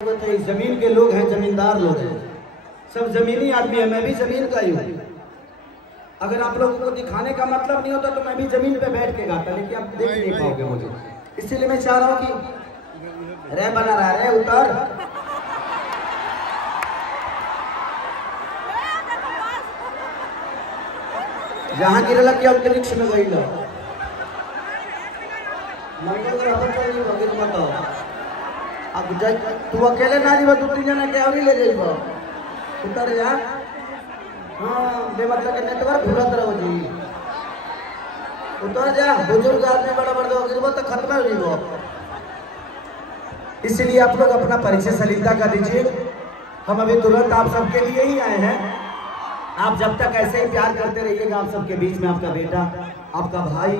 जमीन के लोग हैं, जमींदार लोग हैं, सब जमीनी आदमी है। मैं भी जमीन का ही हूँ। अगर आप लोगों को दिखाने का मतलब नहीं होता तो मैं भी जमीन पे बैठ के गाता, लेकिन आप देख नहीं पाओगे मुझे। इसीलिए मैं चाह रहा हूँ कि रे बना रहा रे उतर। जहाँ गिरला कि अंतरिक्ष में गई लो अब तू अकेले ना जीव, 2-3 जना के और ले जाइब उतर जा। हाँ बेमतलब के नेटवर्क भूलत रहो जी, उतर जा। बुजुर्ग आदमी बड़ा बड़ा गिरब तो खत्म हो जीव। इसलिए आप लोग अपना परिचय सलीता कर दीजिए। हम अभी तुरंत आप सबके लिए ही आए हैं। आप जब तक ऐसे ही प्यार करते रहिएगा, आप सबके बीच में आपका बेटा, आपका भाई,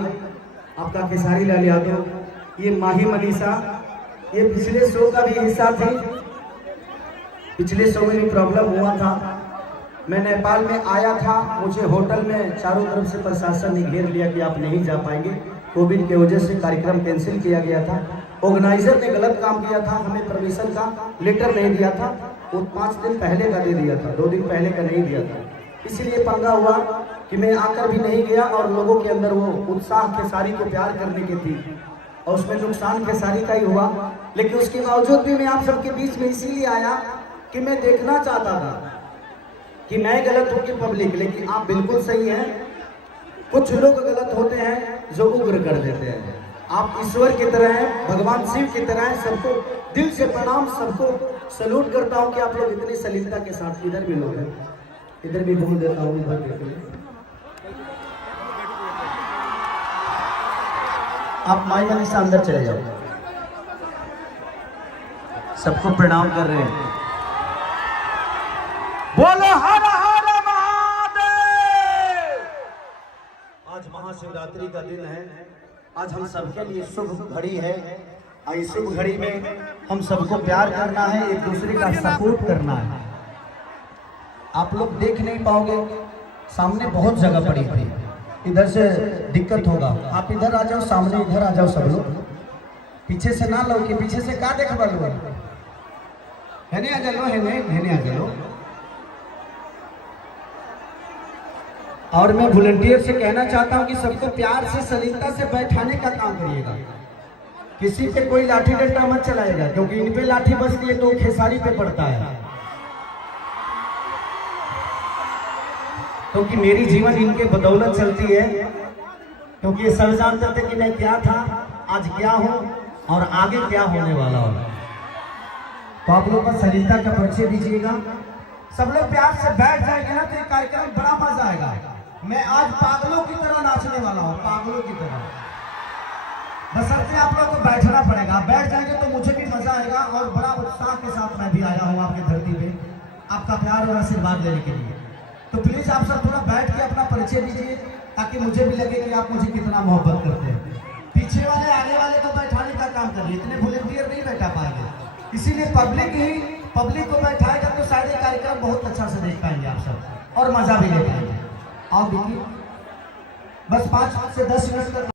आपका खेसारी लाल यादव, ये माही मनीषा, ये पिछले शो का भी हिस्सा थी। पिछले शो में भी प्रॉब्लम हुआ था। मैं नेपाल में आया था, मुझे होटल में चारों तरफ से प्रशासन ने घेर लिया कि आप नहीं जा पाएंगे। कोविड की वजह से कार्यक्रम कैंसिल किया गया था। ऑर्गेनाइजर ने गलत काम किया था, हमें परमिशन का लेटर नहीं दिया था। वो 5 दिन पहले का दे दिया था, 2 दिन पहले का नहीं दिया था। इसीलिए पंगा हुआ कि मैं आकर भी नहीं गया और लोगों के अंदर वो उत्साह खेसारी को प्यार करने की थी और उसमें नुकसान खेसारी का ही हुआ। लेकिन उसके बावजूद भी मैं आप सबके बीच में इसीलिए आया कि मैं देखना चाहता था कि मैं गलत हूँ कि पब्लिक, लेकिन आप बिल्कुल सही हैं। कुछ लोग गलत होते हैं जो उग्र कर देते हैं। आप ईश्वर की तरह हैं, भगवान शिव की तरह हैं। सबको दिल से प्रणाम, सबको सल्यूट करता हूँ कि आप लोग इतनी सलीलता के साथ, इधर भी लोग हैं, इधर भी बोल देता हूँ, इधर देखिए। आप माई मनीषा अंदर चले जाओ। सबको प्रणाम कर रहे हैं। बोलो हर हर महादेव। आज महाशिवरात्रि का दिन है। आज हम सबके लिए शुभ घड़ी है। इस शुभ घड़ी में हम सबको प्यार करना है, एक दूसरे का सपोर्ट करना है। आप लोग देख नहीं पाओगे, सामने बहुत जगह पड़ी थी, इधर से दिक्कत होगा। आप इधर आ जाओ, सामने इधर आ जाओ। सब लोग पीछे से ना लो कि पीछे से क्या देख बलो है आ जाओ, है आ जाओ। और मैं वॉलंटियर से कहना चाहता हूं कि सबको प्यार से सलीलता से बैठाने का काम करिएगा। किसी पे कोई लाठी डंडा मत चलाएगा, क्योंकि इन पे लाठी बजती है तो खेसारी पे पड़ता है। क्योंकि मेरी जीवन इनके बदौलत चलती है, क्योंकि ये सब जानते थे कि मैं क्या था, आज क्या हूं और आगे क्या होने वाला हूं। तो आप लोग का सलीलता का परिचय दीजिएगा। सब लोग प्यार से बैठ जाएंगे ना तो ये कार्यक्रम बड़ा मजा आएगा। मैं आज पागलों की तरह नाचने वाला हूँ, पागलों की तरह। बशर्ते आप लोग को बैठना पड़ेगा। आप बैठ जाएंगे तो मुझे भी मजा आएगा और बड़ा उत्साह के साथ मैं भी आया हूँ आपकी धरती पे आपका प्यार और आशीर्वाद लेने के लिए। तो प्लीज आप सब थोड़ा बैठ के अपना परिचय दीजिए, ताकि मुझे भी लगे कि आप मुझे कितना मोहब्बत करते हैं। पीछे वाले आगे वाले को बैठाने का काम करिए, इतने वॉलंटियर नहीं बैठा पाएंगे। इसीलिए पब्लिक को बैठाएगा तो शायद ये कार्यक्रम बहुत अच्छा से देख पाएंगे आप सब और मजा भी ले पाएंगे। आओ देखिए, बस 5 से 10 मिनट तक